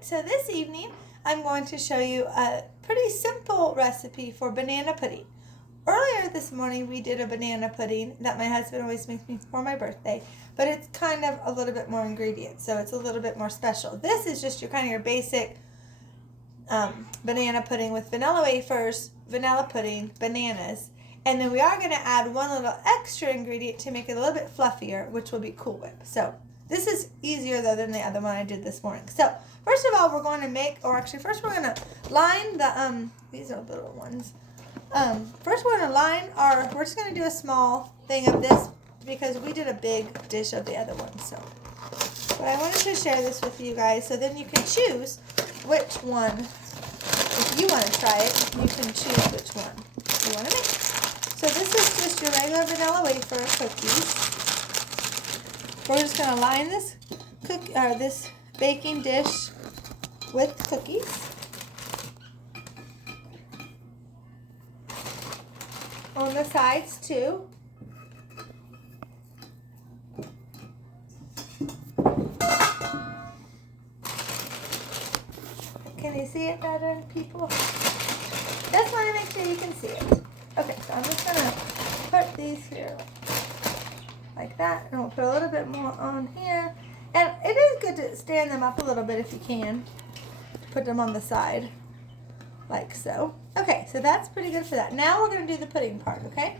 So this evening, I'm going to show you a pretty simple recipe for banana pudding. Earlier this morning, we did a banana pudding that my husband always makes me for my birthday, but it's kind of a little bit more ingredients, so it's a little bit more special. This is just your basic banana pudding with vanilla wafers, vanilla pudding, bananas, and then we are going to add one little extra ingredient to make it a little bit fluffier, which will be Cool Whip. So this is easier though than the other one I did this morning. So first of all, we're going to make, or actually first we're going to line the, these are little ones. First we're going to line we're just going to do a small thing of this because we did a big dish of the other one. So, but I wanted to share this with you guys so then you can choose which one. If you want to try it, you can choose which one you want to make. So this is just your regular vanilla wafer cookies. We're just going to line this baking dish with cookies. On the sides too. Can you see it better, people? Just want to make sure you can see it. Okay, so I'm just going to put these here like that. And we'll put a little bit more on here. And it is good to stand them up a little bit if you can. Put them on the side, like so. Okay, so that's pretty good for that. Now we're going to do the pudding part, okay?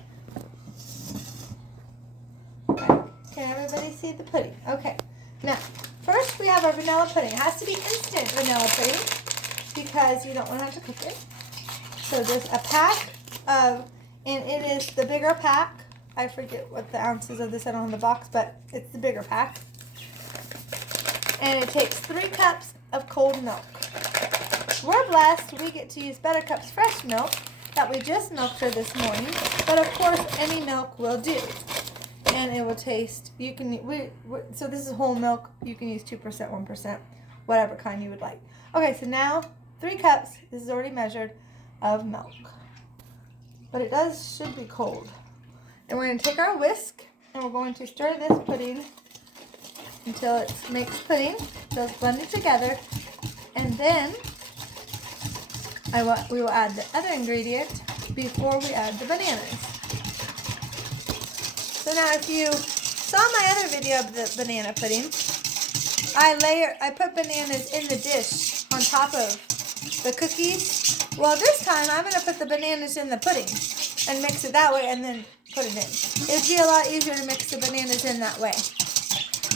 Right. Can everybody see the pudding? Okay. Now, first we have our vanilla pudding. It has to be instant vanilla pudding because you don't want to have to cook it. So there's a pack of, and it is the bigger pack. I forget what the ounces of this I don't have the box, but it's the bigger pack. And it takes 3 cups of cold milk. We're blessed, we get to use Buttercup's fresh milk that we just milked her this morning. But of course, any milk will do. And it will taste, you can, so this is whole milk. You can use 2%, 1%, whatever kind you would like. Okay, so now 3 cups, this is already measured, of milk. But it should be cold. And we're going to take our whisk and we're going to stir this pudding until it makes pudding. So it's blended together. And then we will add the other ingredient before we add the bananas. So now if you saw my other video of the banana pudding, I put bananas in the dish on top of the cookies. Well, this time I'm going to put the bananas in the pudding and mix it that way and then put it in. It'd be a lot easier to mix the bananas in that way.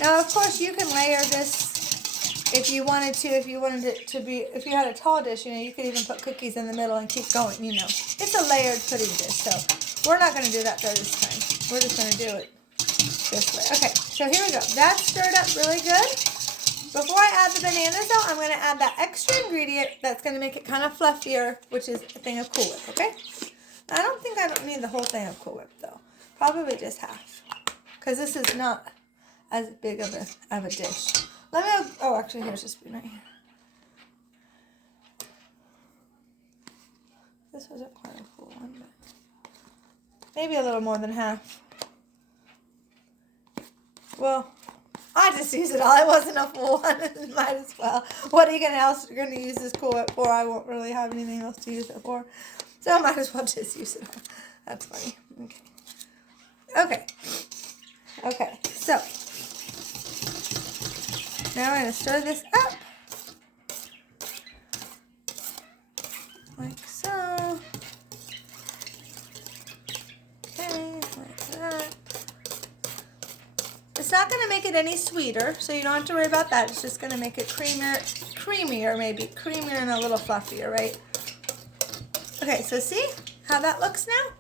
Now, of course, you can layer this if you wanted to. If you wanted it to be, if you had a tall dish, you could even put cookies in the middle and keep going, It's a layered pudding dish, so we're not going to do that though this time. We're just going to do it this way. Okay, so here we go. That's stirred up really good. Before I add the bananas though, I'm going to add that extra ingredient that's going to make it kind of fluffier, which is a thing of Cool Whip, okay? I don't need the whole thing of Cool Whip though. Probably just half. Because this is not as big of a dish. Actually here's a spoon right here. This wasn't quite a full one, but maybe a little more than half. Well, I just use it all. It wasn't a full one. Might as well. What are you going to use this Cool Whip for? I won't really have anything else to use it for. So I might as well just use it all. That's funny. Okay. So now we're going to stir this up. Like so. Okay, like that. It's not going to make it any sweeter, so you don't have to worry about that. It's just going to make it creamier and a little fluffier, right? Okay, so see how that looks now?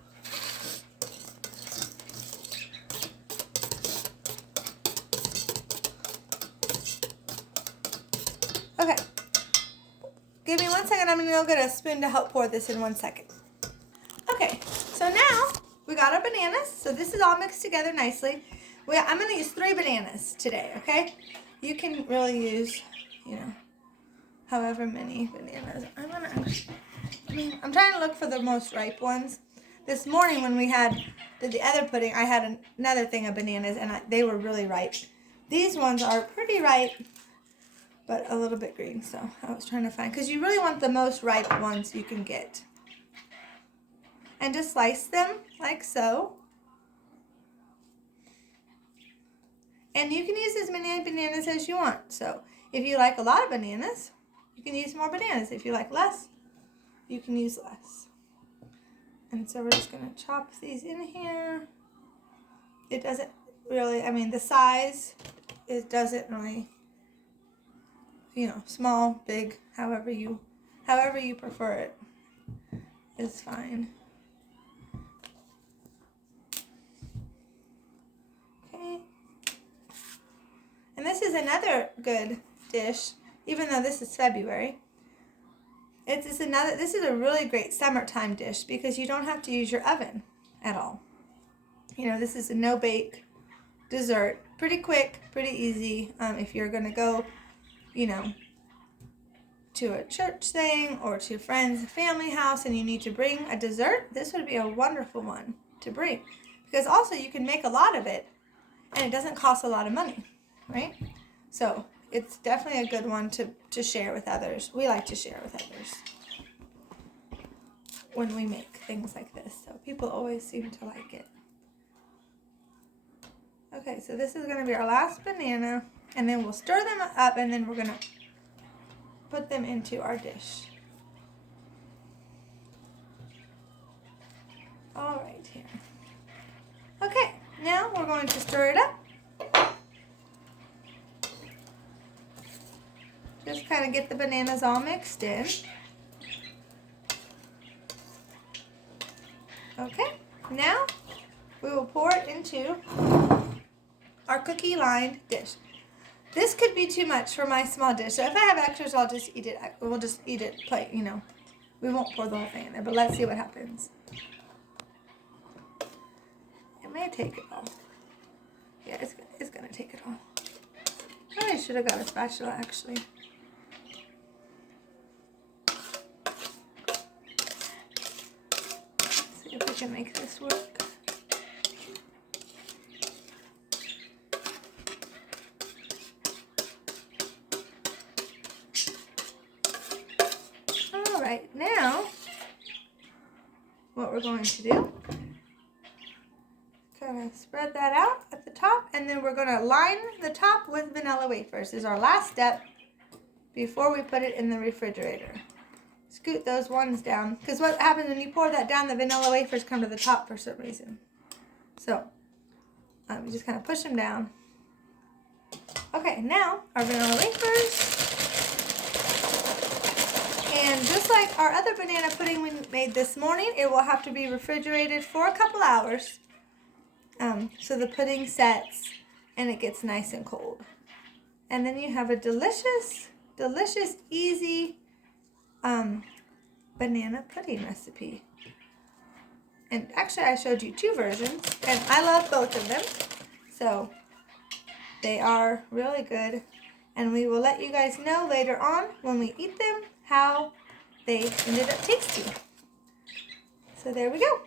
Okay. Give me 1 second. I'm going to go get a spoon to help pour this in 1 second. Okay, so now we got our bananas. So this is all mixed together nicely. I'm going to use 3 bananas today, okay? You can really use, however many bananas. I'm trying to look for the most ripe ones. This morning when we did the other pudding, I had another thing of bananas, and they were really ripe. These ones are pretty ripe, but a little bit green. So I was trying to find, because you really want the most ripe ones you can get. And just slice them like so. And you can use as many bananas as you want. So if you like a lot of bananas, you can use more bananas. If you like less, you can use less. And so we're just going to chop these in here. It doesn't really, I mean, the size, it doesn't really, you know, small, big, however you prefer it is fine. Okay. And this is another good dish, even though this is February. This is a really great summertime dish because you don't have to use your oven at all. You know, this is a no-bake dessert. Pretty quick, pretty easy. If you're going to go, you know, to a church thing or to friends' family house and you need to bring a dessert, this would be a wonderful one to bring. Because also you can make a lot of it and it doesn't cost a lot of money, right? So it's definitely a good one to share with others. We like to share with others when we make things like this. So people always seem to like it. Okay, so this is going to be our last banana, and then we'll stir them up, and then we're going to put them into our dish. All right, here. Okay, now we're going to stir it up. Just kind of get the bananas all mixed in. Okay, now we will pour it into our cookie lined dish. This could be too much for my small dish. So if I have extras, I'll just eat it. We'll just eat it plain, you know. We won't pour the whole thing in there, but let's see what happens. It may take it all. Yeah, it's going to take it all. I should have got a spatula, actually. Let's see if we can make this work. Alright, now what we're going to do, kind of spread that out at the top, and then we're going to line the top with vanilla wafers. This is our last step before we put it in the refrigerator. Scoot those ones down, because what happens when you pour that down, the vanilla wafers come to the top for some reason. So you just kind of push them down. Okay, now our vanilla wafers. And just like our other banana pudding we made this morning, it will have to be refrigerated for a couple hours. So the pudding sets and it gets nice and cold. And then you have a delicious, delicious, easy banana pudding recipe. And actually I showed you two versions and I love both of them. So they are really good. And we will let you guys know later on when we eat them how they ended up tasting. So there we go.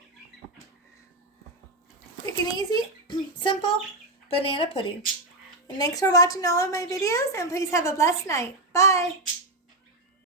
Quick and easy, simple banana pudding. And thanks for watching all of my videos, and please have a blessed night. Bye.